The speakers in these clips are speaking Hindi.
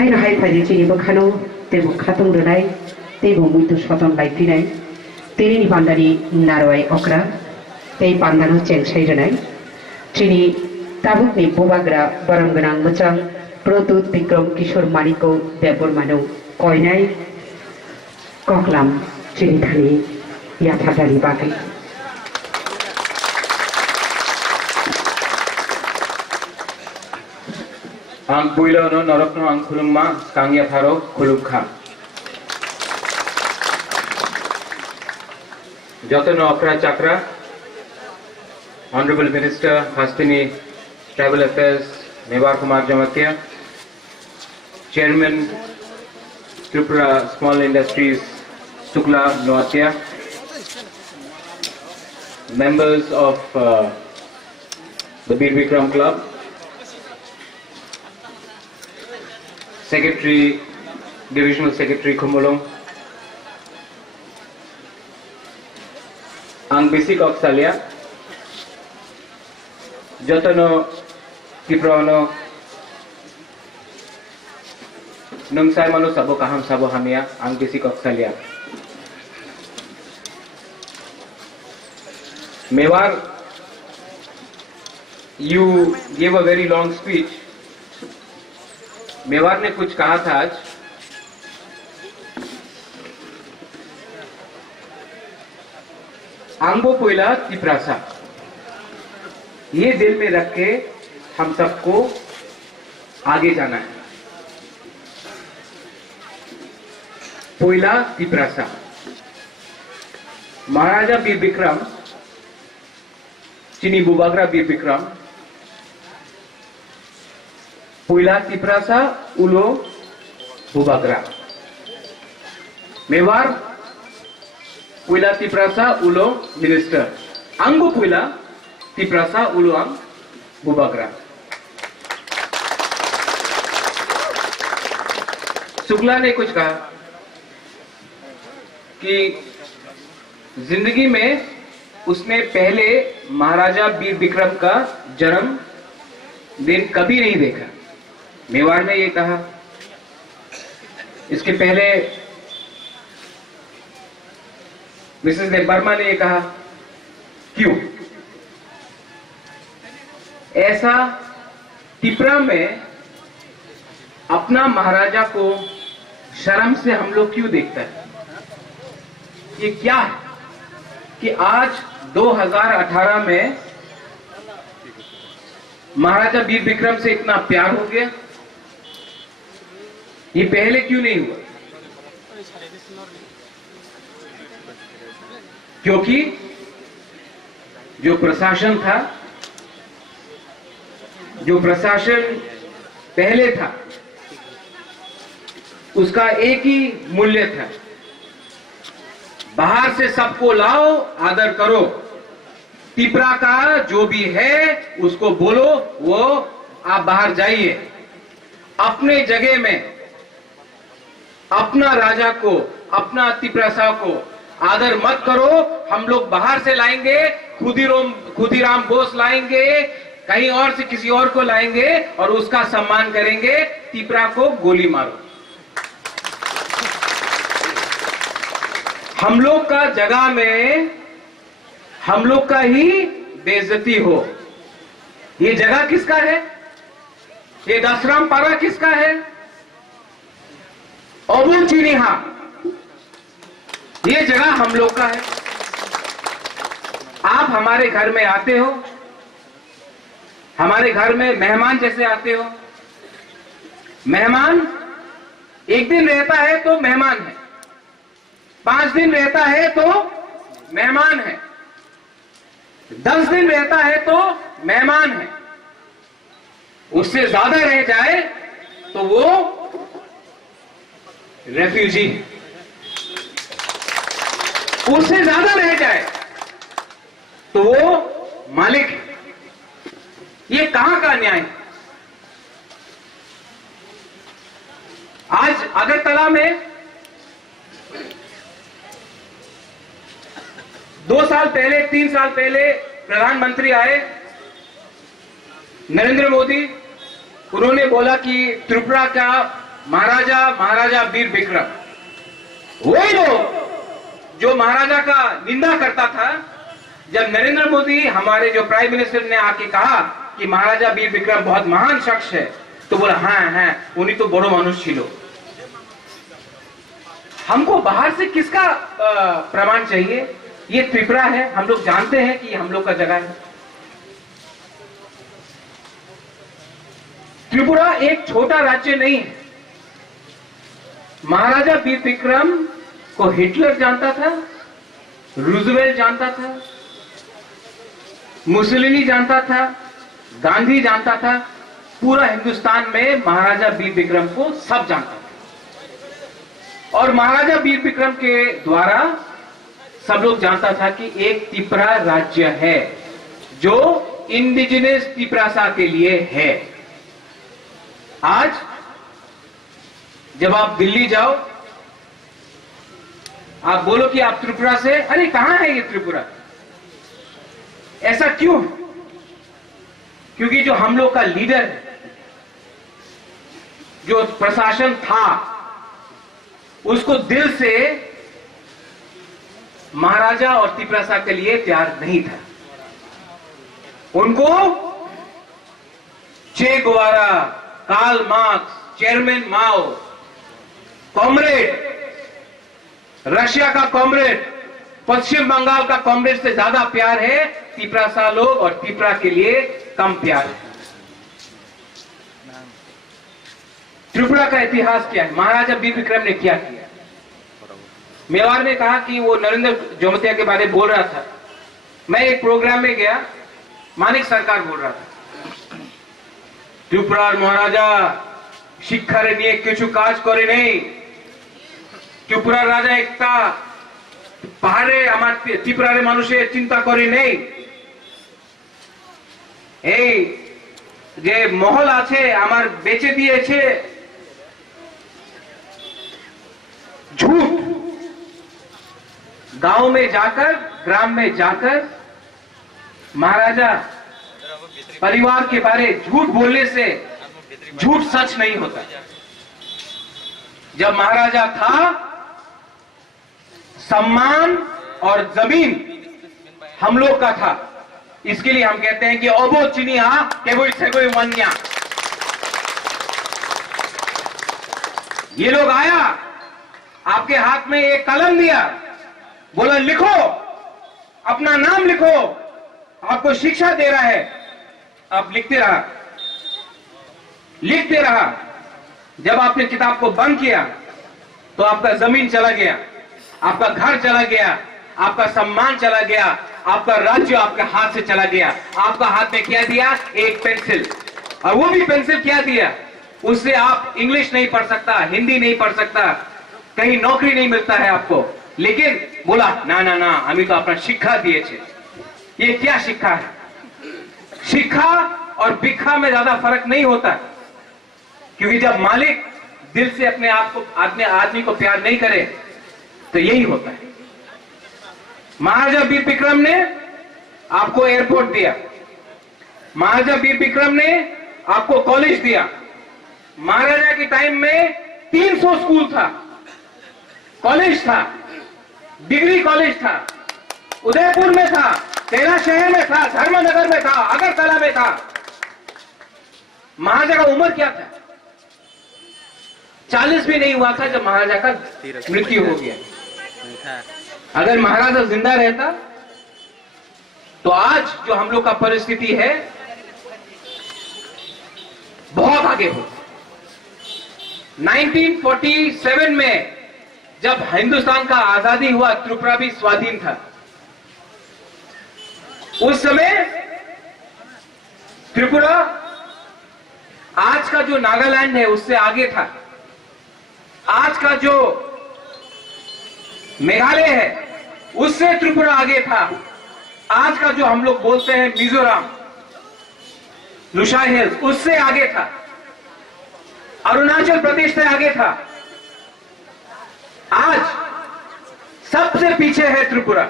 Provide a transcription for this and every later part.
हायना हाय फायदे चिनि बखानो तेबो खातों रनाय तेबो मुइतो सतन लाइफिनाय तेरिनि बान्दानि नारवाय अक्रा ते बान्दानो चेंसाय रनाय चिनि ताबुकनि बोबाग्रा बरम गोनां मोजां प्रदुत बिक्रम किशोर मानिको देबरमानो कयनाय कक्लाम चिनि थानि याथादारि बागै Ang builo no norok no ang kulumma kangya tharo kulukha. Joto no Akra Chakra, Honorable Minister Hastini Tribal Affairs Mewar Kumar Jamatia, Chairman Tripura Small Industries Sukla Noatia, members of the Bir Bikram Club, Secretary, Divisional Secretary Khumulong, ang basic Oksalia, Jotono Kiprono, Nungsai Manu Sabo Kaham Sabo Hamia, ang basic Oksalia. Mewar, you gave a very long speech. Mewar ने कुछ कहा था आज आंगो कोयला तिप्रासा ये दिल में रख के हम सबको आगे जाना है। कोयला तिप्रासा महाराजा बीर बिक्रम चिनी बुबागरा बीर Bikram Puila Tiprasa Ulo Bubagra Mewar Puila Tiprasa Ulo Minister Angbo Puila Tiprasa Ulo Ang Bubagra Shukla ने कुछ कहा कि जिंदगी में उसने पहले महाराजा बीर बिक्रम का जन्म दिन कभी नहीं देखा। मेवाड़ ने ये कहा, इसके पहले मिसेस देबबर्मा ने ये कहा, क्यों ऐसा तिपरा में अपना महाराजा को शर्म से हम लोग क्यों देखते हैं? ये क्या है कि आज 2018 में महाराजा बीर बिक्रम से इतना प्यार हो गया? ये पहले क्यों नहीं हुआ? क्योंकि जो प्रशासन था, जो प्रशासन पहले था, उसका एक ही मूल्य था, बाहर से सबको लाओ, आदर करो, तिपरा का जो भी है उसको बोलो, वो आप बाहर जाइए, अपने जगह में अपना राजा को, अपना तिपरासा को आदर मत करो। हम लोग बाहर से लाएंगे, खुदीराम बोस लाएंगे, कहीं और से किसी और को लाएंगे और उसका सम्मान करेंगे। तिपरा को गोली मारो। हम लोग का जगह में हम लोग का ही बेइज्जती हो। ये जगह किसका है? ये दसराम पारा किसका है? अबुल चिनिहा, ये जगह हम लोग का है। आप हमारे घर में आते हो, हमारे घर में मेहमान जैसे आते हो। मेहमान एक दिन रहता है तो मेहमान है, 5 दिन रहता है तो मेहमान है, 10 दिन रहता है तो मेहमान है। उससे ज्यादा रह जाए तो वो रेफ्यूजी है। उससे ज्यादा रह जाए तो वो मालिक है। ये कहां का न्याय है? आज अगरतला में 2 साल पहले, 3 साल पहले प्रधानमंत्री आए नरेंद्र मोदी। उन्होंने बोला कि त्रिपुरा का महाराजा वीर विक्रम, वही लोग जो महाराजा का निंदा करता था, जब नरेंद्र मोदी हमारे जो प्राइम मिनिस्टर ने आके कहा कि महाराजा वीर विक्रम बहुत महान शख्स है, तो बोला हाँ उन्हीं तो बड़ो मनुष्य छिलो। हमको बाहर से किसका प्रमाण चाहिए? ये त्रिपुरा है, हम लोग जानते हैं कि हम लोग का जगह है। त्रिपुरा एक छोटा राज्य नहीं है। महाराजा वीर विक्रम को हिटलर जानता था, रूजवेल्ट जानता था, मुसोलिनी जानता था, गांधी जानता था। पूरा हिंदुस्तान में महाराजा वीर विक्रम को सब जानता था। और महाराजा वीर विक्रम के द्वारा सब लोग जानता था कि एक त्रिपुरा राज्य है जो इंडिजिनस त्रिपुरासा के लिए है। आज जब आप दिल्ली जाओ, आप बोलो कि आप त्रिपुरा से, अरे कहां है ये त्रिपुरा? ऐसा क्यों? क्योंकि जो हम लोग का लीडर है, जो प्रशासन था, उसको दिल से महाराजा और त्रिपुरासा के लिए प्यार नहीं था। उनको चे गुवारा, कार्ल मार्क्स, चेयरमैन माओ, कॉमरेड, रशिया का कॉमरेड, पश्चिम बंगाल का कॉमरेड से ज्यादा प्यार है त्रिपुरासा लोग, और त्रिपुरा के लिए कम प्यार है। त्रिपुरा का इतिहास क्या है? महाराजा वीर विक्रम ने क्या किया? मेवाड़ ने कहा कि वो नरेंद्र जोमतिया के बारे में बोल रहा था। मैं एक प्रोग्राम में गया, मानिक सरकार बोल रहा था, त्रिपुरार महाराजा शिक्षारे निये किछु काज करे नहीं, त्रिपुरार राजा एकटा পাহাড়ে আমার ত্রিপুরার মানুষের চিন্তা করে নেই। এই যে মহল আছে আমার বেচে দিয়েছে। झूठ। गांव में जाकर, ग्राम में जाकर महाराजा परिवार के बारे झूठ बोलने से झूठ सच नहीं होता। जब महाराजा था, सम्मान और जमीन हम लोग का था। इसके लिए हम कहते हैं कि ओबो चिनिया केवल से कोई वन्या। ये लोग आया, आपके हाथ में एक कलम दिया, बोला लिखो, अपना नाम लिखो, आपको शिक्षा दे रहा है। आप लिखते रहा, लिखते रहा। जब आपने किताब को बंद किया तो आपका जमीन चला गया, आपका घर चला गया, आपका सम्मान चला गया, आपका राज्य आपके हाथ से चला गया। आपका हाथ में क्या दिया? एक पेंसिल। और वो भी पेंसिल क्या दिया? उससे आप इंग्लिश नहीं पढ़ सकता, हिंदी नहीं पढ़ सकता, कहीं नौकरी नहीं मिलता है आपको। लेकिन बोला ना ना ना, हमें तो अपना शिक्षा दिए थे। ये क्या शिक्षा है? शिक्षा और भिक्षा में ज्यादा फर्क नहीं होता, क्योंकि जब मालिक दिल से अपने आप को, आदमी को प्यार नहीं करे तो यही होता है। महाराजा वीर विक्रम ने आपको एयरपोर्ट दिया, महाराजा वीर विक्रम ने आपको कॉलेज दिया। महाराजा के टाइम में 300 स्कूल था, कॉलेज था, डिग्री कॉलेज था, उदयपुर में था, तेरा शहर में था, धर्मनगर में था, अगरतला में था। महाराजा का उम्र क्या था? 40 भी नहीं हुआ था जब महाराजा का मृत्यु हो गया। अगर महाराजा जिंदा रहता तो आज जो हम लोग का परिस्थिति है बहुत आगे हो। 1947 में जब हिंदुस्तान का आजादी हुआ, त्रिपुरा भी स्वाधीन था। उस समय त्रिपुरा आज का जो नागालैंड है उससे आगे था। आज का जो मेघालय है उससे त्रिपुरा आगे था। आज का जो हम लोग बोलते हैं मिजोरम, लुशाई हिल्स, उससे आगे था। अरुणाचल प्रदेश से आगे था। आज सबसे पीछे है त्रिपुरा।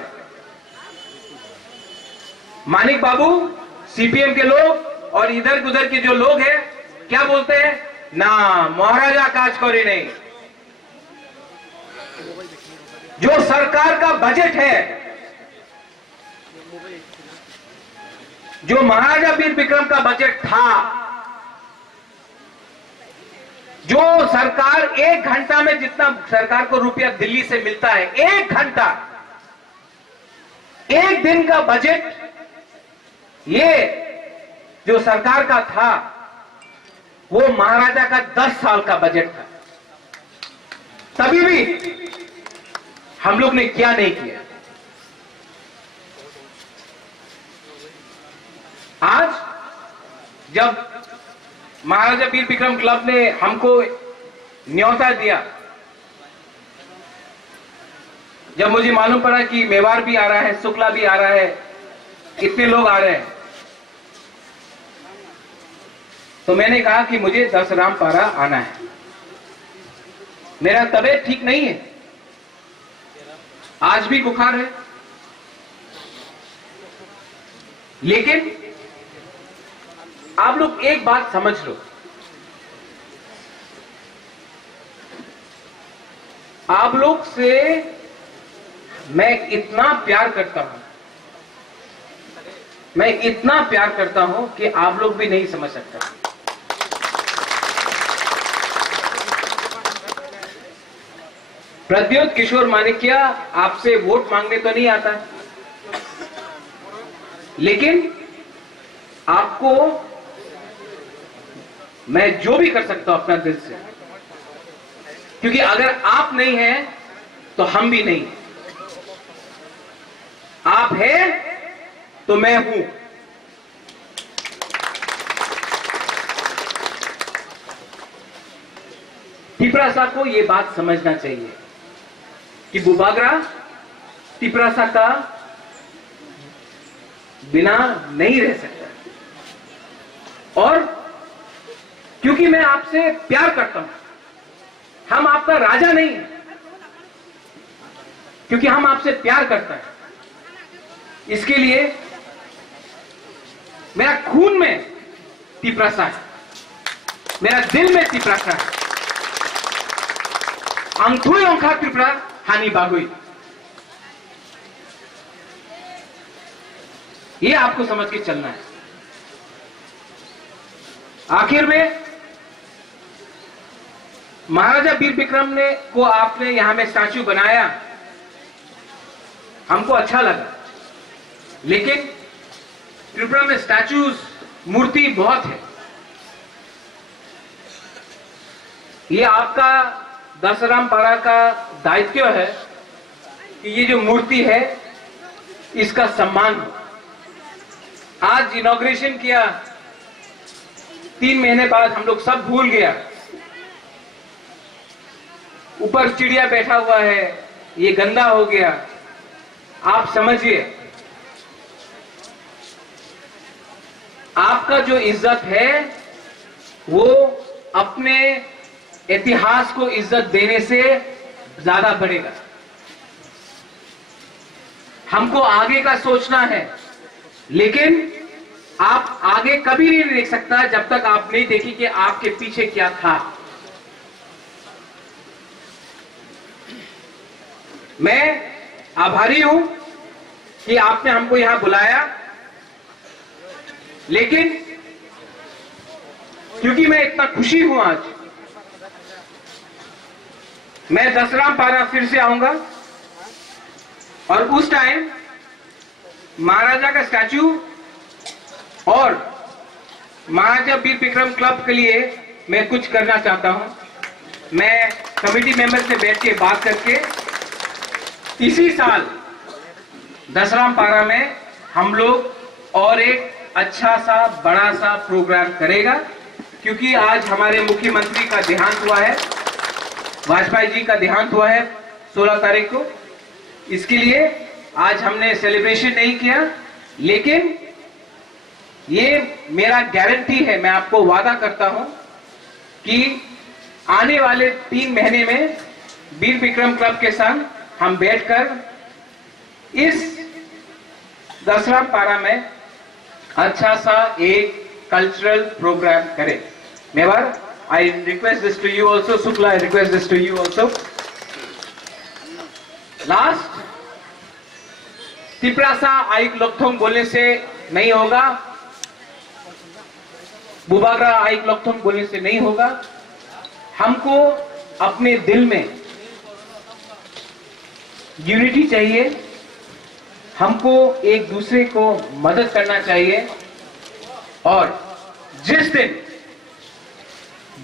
मानिक बाबू, सीपीएम के लोग और इधर उधर के जो लोग हैं क्या बोलते हैं? ना महाराजा काज करे नहीं। जो सरकार का बजट है, जो महाराजा वीर विक्रम का बजट था, जो सरकार 1 घंटा में जितना सरकार को रुपया दिल्ली से मिलता है, 1 घंटा, 1 दिन का बजट, ये जो सरकार का था वो महाराजा का 10 साल का बजट था। तभी भी हम लोग ने क्या नहीं किया। आज जब महाराजा वीर विक्रम क्लब ने हमको न्योता दिया, जब मुझे मालूम पड़ा कि मेवाड़ भी आ रहा है, शुक्ला भी आ रहा है, इतने लोग आ रहे हैं, तो मैंने कहा कि मुझे दशरामपारा आना है। मेरा तबीयत ठीक नहीं है, आज भी बुखार है, लेकिन आप लोग एक बात समझ लो, आप लोग से मैं इतना प्यार करता हूं, मैं इतना प्यार करता हूं कि आप लोग भी नहीं समझ सकते। प्रद्योत किशोर मानिकिया आपसे वोट मांगने तो नहीं आता, लेकिन आपको मैं जो भी कर सकता हूं अपना दिल से, क्योंकि अगर आप नहीं हैं तो हम भी नहीं, आप हैं तो मैं हूं। तिपरासा को यह बात समझना चाहिए कि बुबागरा तिपरासा का बिना नहीं रह सकता। और क्योंकि मैं आपसे प्यार करता हूं, हम आपका राजा नहीं है, क्योंकि हम आपसे प्यार करते हैं, इसके लिए मेरा खून में तिपरासा है, मेरा दिल में तिपरासा है। अंथुई ओंखा त्रिपुरा हानि बागुई, ये आपको समझ के चलना है। आखिर में महाराजा वीर विक्रम ने को आपने यहां में स्टैच्यू बनाया, हमको अच्छा लगा, लेकिन त्रिपुरा में स्टैच्यूज, मूर्ति बहुत है। ये आपका दशरामपारा का दायित्व है कि ये जो मूर्ति है इसका सम्मान हो। आज इनॉग्रेशन किया, 3 महीने बाद हम लोग सब भूल गया, ऊपर चिड़िया बैठा हुआ है, ये गंदा हो गया। आप समझिए, आपका जो इज्जत है वो अपने इतिहास को इज्जत देने से ज्यादा बढ़ेगा। हमको आगे का सोचना है, लेकिन आप आगे कभी नहीं देख सकता जब तक आप नहीं देखी कि आपके पीछे क्या था। मैं आभारी हूं कि आपने हमको यहां बुलाया, लेकिन क्योंकि मैं इतना खुशी हूं आज, मैं दशरामपारा फिर से आऊंगा और उस टाइम महाराजा का स्टैच्यू और महाराजा वीर विक्रम क्लब के लिए मैं कुछ करना चाहता हूं। मैं कमेटी मेंबर से बैठ के बात करके इसी साल दशरामपारा में हम लोग और एक अच्छा सा बड़ा सा प्रोग्राम करेगा, क्योंकि आज हमारे मुख्यमंत्री का देहांत हुआ है, वाजपेयी जी का देहांत हुआ है 16 तारीख को। इसके लिए आज हमने सेलिब्रेशन नहीं किया, लेकिन ये मेरा गारंटी है, मैं आपको वादा करता हूं कि आने वाले 3 महीने में वीर विक्रम क्लब के संग हम बैठकर इस दशरामपारा में अच्छा सा एक कल्चरल प्रोग्राम करें। Mewar I request this to you also, Shukla, I request this to you also. Last, Tiprasa आइक लोकथोंग बोलने से नहीं होगा, बुबागरा आइक लोकथोंग बोलने से नहीं होगा। हमको अपने दिल में यूनिटी चाहिए, हमको एक दूसरे को मदद करना चाहिए, और जिस दिन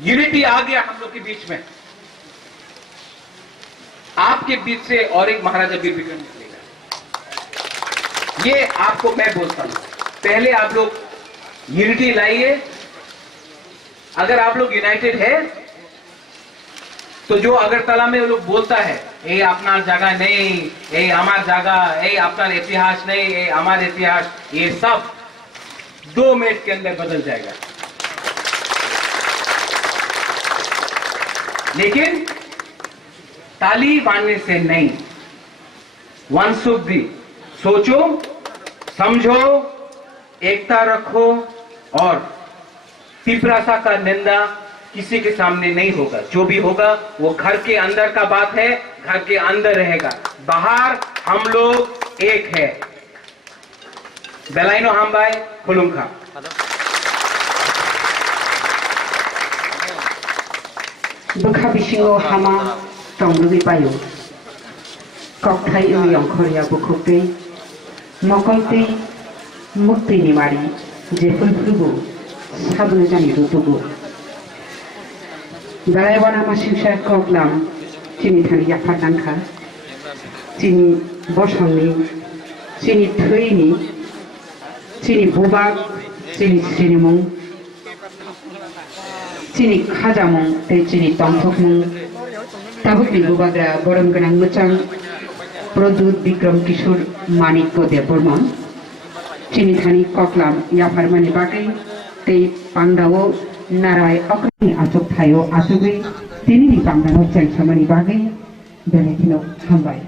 यूनिटी आ गया हम लोग के बीच में, आपके बीच से और एक महाराजा वीर विक्रम निकलेगा। ये आपको मैं बोलता हूं, पहले आप लोग यूनिटी लाइए। अगर आप लोग यूनाइटेड है तो जो अगरतला में वो लोग बोलता है ये अपना जगह नहीं, ये हमार जगह, ये अपना इतिहास नहीं, ये हमारा इतिहास, ये सब 2 मिनट के अंदर बदल जाएगा। लेकिन ताली बांधने से नहीं, वन शुभ भी सोचो, समझो, एकता रखो, और तिपरासा का निंदा किसी के सामने नहीं होगा। जो भी होगा वो घर के अंदर का बात है, घर के अंदर रहेगा, बाहर हम लोग एक है। बेलाइनो हामबाई खुलुंखा। बुखा बिशिंगो हामा तंगुबि पायो ककथाय उयं खरिया बुखुपे मकलते मुक्ति निमारी जेफुलफुलबो साबनु जानि रुतुबो बेलायबना मासिंसा ककलाम चिनि थानि याफादांखा चिनि बसंनि चिनि थैनि चिनि बुबाग चिनि सिरिमुं चिनि खाजामुं ते चिनि तंथकमुं ताबुकनि बुबाग्रा बरम गोनां मोजां प्रदुत विक्रम किशोर मानिक्य देवबर्मन चिनि थानि ककलाम याफारमानि बागै ते पांडावो नाराय अक्रानि आचक थायो आचुगै तिनिनि पांडावो चेंसामानि बागै बेलेखिनो हामबाय।